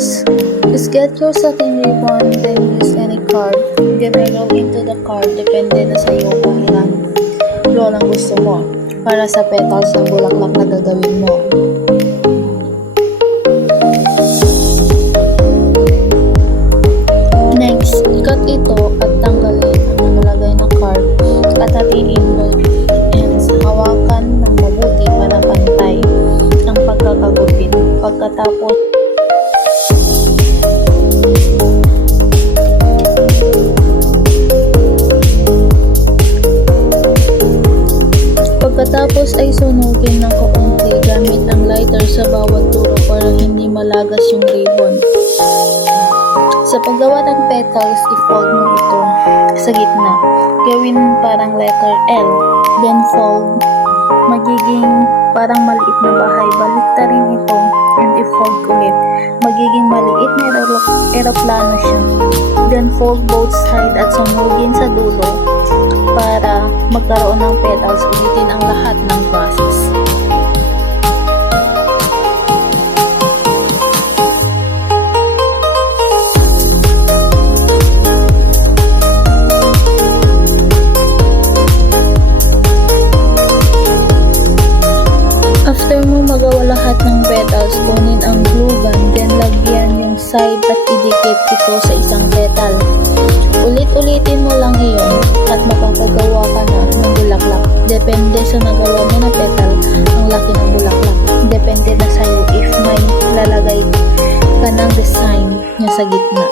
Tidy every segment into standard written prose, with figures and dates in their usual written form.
Just get your satin ribbon, then use any card. Then I roll into the card, depende na sa iyo kung ilang roll ang gusto mo para sa petals ng bulaklak na gagawin mo. Next, ikat ito at tanggalin ang nakalagay na card at hatiin mo and hawakan ng mabuti para pantay ang pagkakagupit. Pagkatapos, ay sunugin ng kaunti gamit ang lighter sa bawat duro para hindi malagas yung ribbon. Sa paggawa ng petals, i-fold mo ito sa gitna. Gawin parang letter L, then fold. Magiging parang maliit na bahay. Baliktarin ito and i-fold ulit. Magiging maliit na eroplano siya. Then fold both side at sunugin sa dulo para magkaroon ng petals. Ulitin ang lahat ng process. After mo magawa lahat ng petals, kunin ang glue gun, then lagyan yung side at idikit ito sa isang petal. Ulit-ulitin mo lang iyon at makakagawa ka na ng bulaklak. Depende sa nagawa mo na petal, ang laki ng bulaklak. Depende na sa'yo if may lalagay ka ng design niya sa gitna.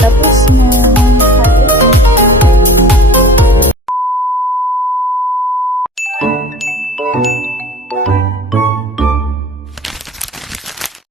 Tapos na.